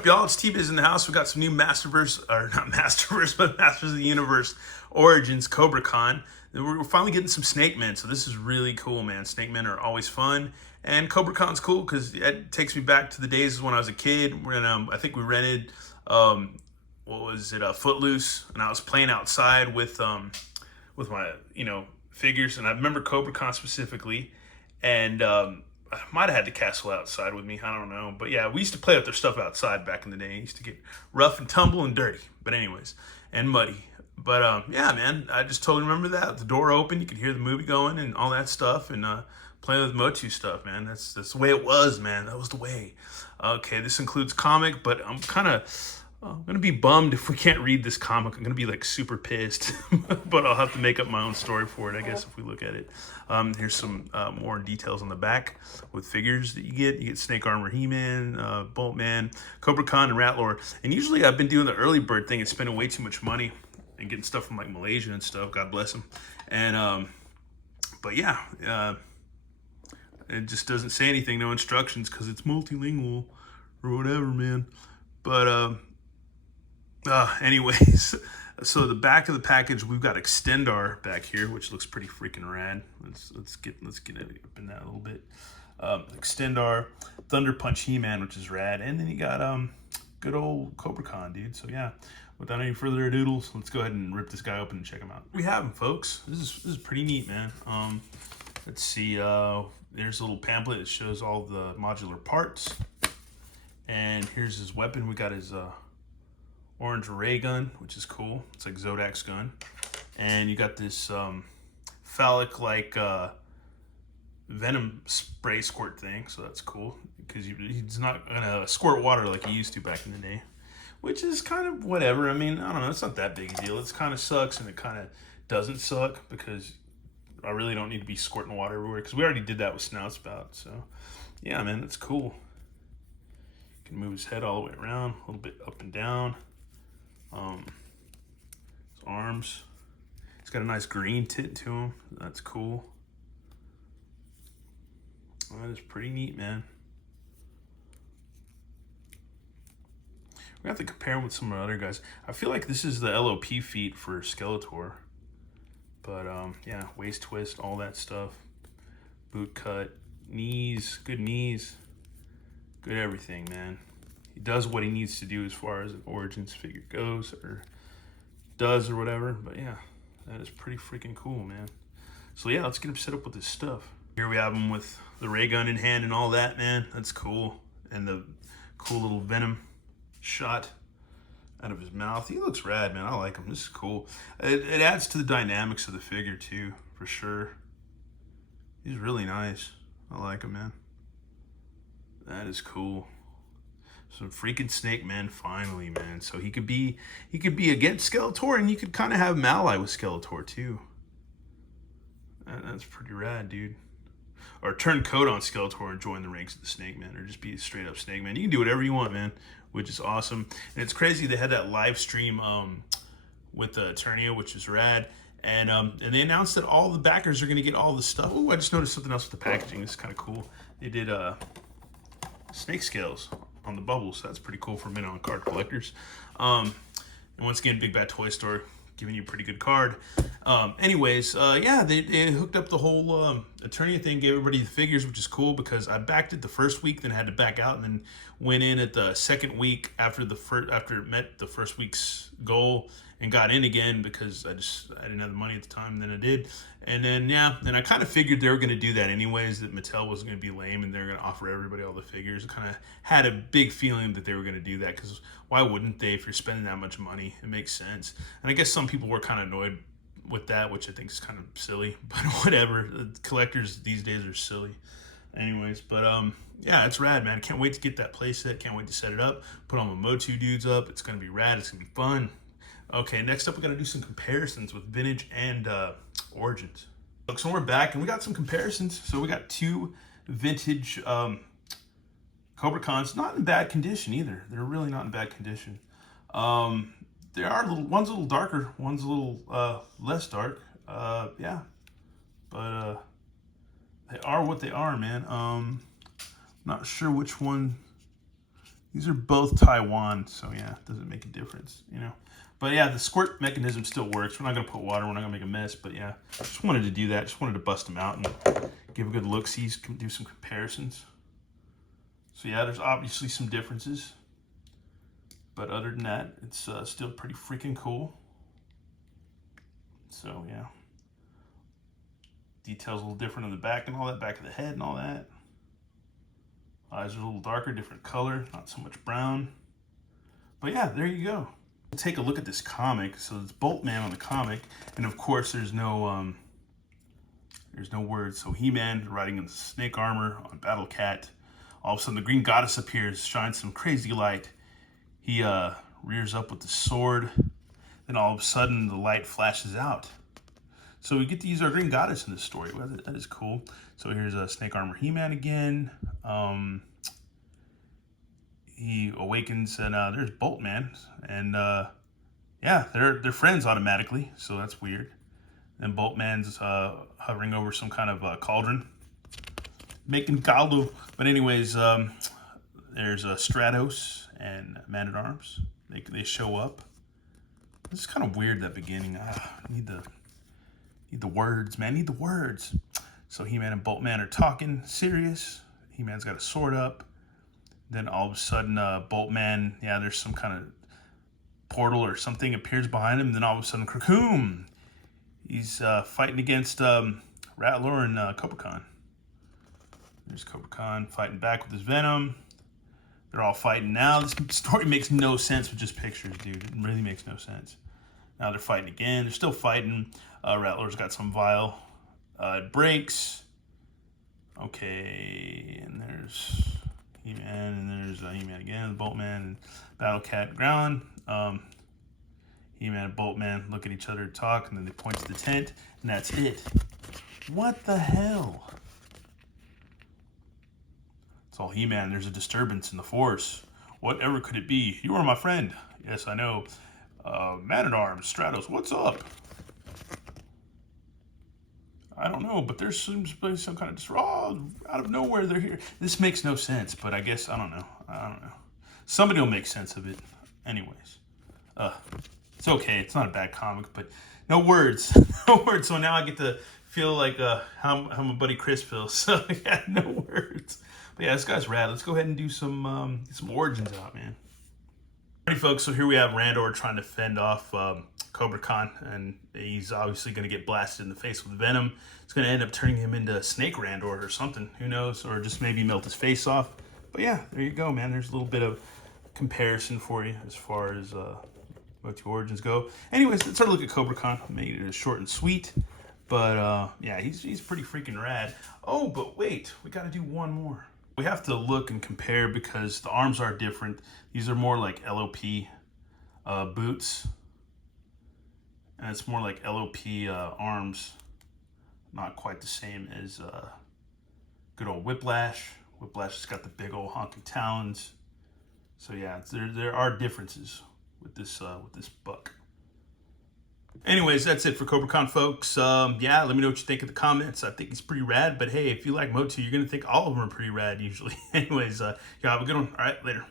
up, y'all? It's T-Biz in the house. We got some new Masterverse, or not Masterverse, but Masters of the Universe Origins Kobra Con. We're finally getting some Snake Men, so this is really cool, man. Snake Men are always fun, and Kobra Con's cool because it takes me back to the days when I was a kid. When I think we rented, what was it, Footloose, and I was playing outside with my figures, and I remember Kobra Con specifically, and I might have had the castle outside with me. I don't know. But yeah, we used to play with their stuff outside back in the day. It used to get rough and tumble and dirty. But anyways, and muddy. But yeah, man, I just totally remember that. The door open, you could hear the movie going and all that stuff. And playing with Motu stuff, man. That's the way it was, man. That was the way. Okay, this includes comic, but I'm going to be bummed if we can't read this comic. I'm going to be like super pissed, but I'll have to make up my own story for it, I guess, if we look at it. Here's some more details on the back with figures that you get. You get Snake Armor, He-Man, Boltman, Kobra Con, and Ratlore. And usually I've been doing the early bird thing and spending way too much money and getting stuff from like Malaysia and stuff. God bless them. And, but yeah, it just doesn't say anything, no instructions, because it's multilingual or whatever, man. But, anyways, so the back of the package, we've got Extendar back here, which looks pretty freaking rad. Let's get it up in that a little bit. Extendar, Thunder Punch He-Man, which is rad, and then you got good old Kobra Con, dude. So yeah, without any further ado, let's go ahead and rip this guy open and check him out. We have him, folks. This is pretty neat, man. Let's see. There's a little pamphlet that shows all the modular parts, and here's his weapon. We got his orange ray gun, which is cool. It's like Zodak's gun. And you got this phallic-like venom spray squirt thing, so that's cool. Because he's not going to squirt water like he used to back in the day. Which is kind of whatever. I mean, I don't know. It's not that big a deal. It kind of sucks and it kind of doesn't suck because I really don't need to be squirting water everywhere. Because we already did that with Snout Spout. So, yeah, man, that's cool. You can move his head all the way around, a little bit up and down. His arms. He's got a nice green tint to him. That's cool. That is pretty neat, man. We're going to have to compare him with some of our other guys. I feel like this is the LOP feat for Skeletor. But, yeah, waist twist, all that stuff. Boot cut, knees, good everything, man. He does what he needs to do as far as an Origins figure goes, or does, or whatever. But yeah, that is pretty freaking cool, man. So yeah, let's get him set up with this stuff. Here we have him with the ray gun in hand and all that, man. That's cool. And the cool little venom shot out of his mouth. He looks rad, man. I like him. This is cool. It adds to the dynamics of the figure too, for sure. He's really nice. I like him, man. That is cool. Some freaking Snake Men, finally, man. So he could be against Skeletor, and you could kind of have him ally with Skeletor too. That's pretty rad, dude. Or turn coat on Skeletor and join the ranks of the Snake Men, or just be a straight up Snake Man. You can do whatever you want, man, which is awesome. And it's crazy they had that live stream with the Eternia, which is rad. And they announced that all the backers are going to get all the stuff. Oh, I just noticed something else with the packaging. It's kind of cool. They did snake scales on the bubbles. So that's pretty cool for minnow and card collectors. And once again, Big Bad Toy Store giving you a pretty good card. Anyways, yeah, they hooked up the whole Eternia thing, gave everybody the figures, which is cool because I backed it the first week, then had to back out, and then went in at the second week after it met the first week's goal, and got in again because I didn't have the money at the time. And then I did, and then yeah, then I kind of figured they were going to do that anyways. That Mattel wasn't going to be lame, and they're going to offer everybody all the figures. I kind of had a big feeling that they were going to do that because why wouldn't they? If you're spending that much money, it makes sense. And I guess some people were kind of annoyed with that, which I think is kind of silly, but whatever. Collectors these days are silly. Anyways, but yeah, it's rad, man. Can't wait to get that playset. Can't wait to set it up. Put all my Motu dudes up. It's going to be rad. It's going to be fun. Okay, next up, we got to do some comparisons with Vintage and Origins. So we're back, and we got some comparisons. So we got two Vintage Kobra Cons. Not in bad condition either. They're really not in bad condition. They are one's a little darker, one's a little less dark. Yeah, but they are what they are, man. Not sure which one These are both Taiwan, so yeah, it doesn't make a difference, you know. But yeah, the squirt mechanism still works. We're not gonna put water, we're not gonna make a mess, but yeah, just wanted to do that. Just wanted to bust them out and give a good look, see, do some comparisons. So yeah, there's obviously some differences, but other than that, it's still pretty freaking cool. So yeah, details a little different on the back and all that, back of the head and all that. Eyes are a little darker, different color, not so much brown. But yeah, there you go. Take a look at this comic. So it's Boltman on the comic, and of course there's no words. So He-Man riding in snake armor on Battle Cat. All of a sudden the Green Goddess appears, shines some crazy light. He rears up with the sword. Then all of a sudden the light flashes out. So we get to use our Green Goddess in this story. Well, that is cool. So here's a snake armor He-Man again. He awakens and there's Boltman. And yeah, they're friends automatically. So that's weird. And Boltman's hovering over some kind of cauldron, making caldo. But anyways, there's Stratos and Man-at-Arms. They show up. This is kind of weird, that beginning. Need the words, man. Need the words. So He-Man and Boltman are talking serious. He-Man's got a sword up. Then all of a sudden, Boltman, yeah, there's some kind of portal or something appears behind him. Then all of a sudden, Krakoom! He's fighting against Rattler and Kobra Khan. There's Kobra Khan fighting back with his Venom. They're all fighting now. This story makes no sense with just pictures, dude. It really makes no sense. Now they're fighting again. They're still fighting. Rattler's got some vial. It breaks. Okay, and there's He-Man, and there's He-Man again, Boltman, and Battle Cat Ground. He-Man and Boltman look at each other, talk, and then they point to the tent, and that's it. What the hell? It's all He-Man. There's a disturbance in the Force. Whatever could it be? You are my friend. Yes, I know. Man-at-Arms, Stratos, what's up? I don't know, but there seems to be some kind of disruption. Oh, out of nowhere, they're here. This makes no sense, but I guess, I don't know. Somebody will make sense of it. Anyways. It's okay. It's not a bad comic, but no words. No words. So now I get to feel like how my buddy Chris feels. So yeah, no words. But yeah, this guy's rad. Let's go ahead and do some origins out, man. Alrighty, folks. So here we have Randor trying to fend off Kobra Khan, and he's obviously going to get blasted in the face with Venom. It's going to end up turning him into Snake Randor or something. Who knows? Or just maybe melt his face off. But yeah, there you go, man. There's a little bit of comparison for you as far as what the origins go. Anyways, let's start to look at Kobra Khan. Made it short and sweet. But yeah, he's pretty freaking rad. Oh, but wait, we got to do one more. We have to look and compare because the arms are different. These are more like LOP boots. And it's more like LOP arms. Not quite the same as good old Whiplash. Whiplash has got the big old honking talons. So yeah, there are differences with this buck. Anyways, that's it for Kobra Khan, folks. Yeah, let me know what you think in the comments. I think he's pretty rad, but hey, if you like Motu, you're gonna think all of them are pretty rad usually. Anyways, y'all have a good one. All right, later.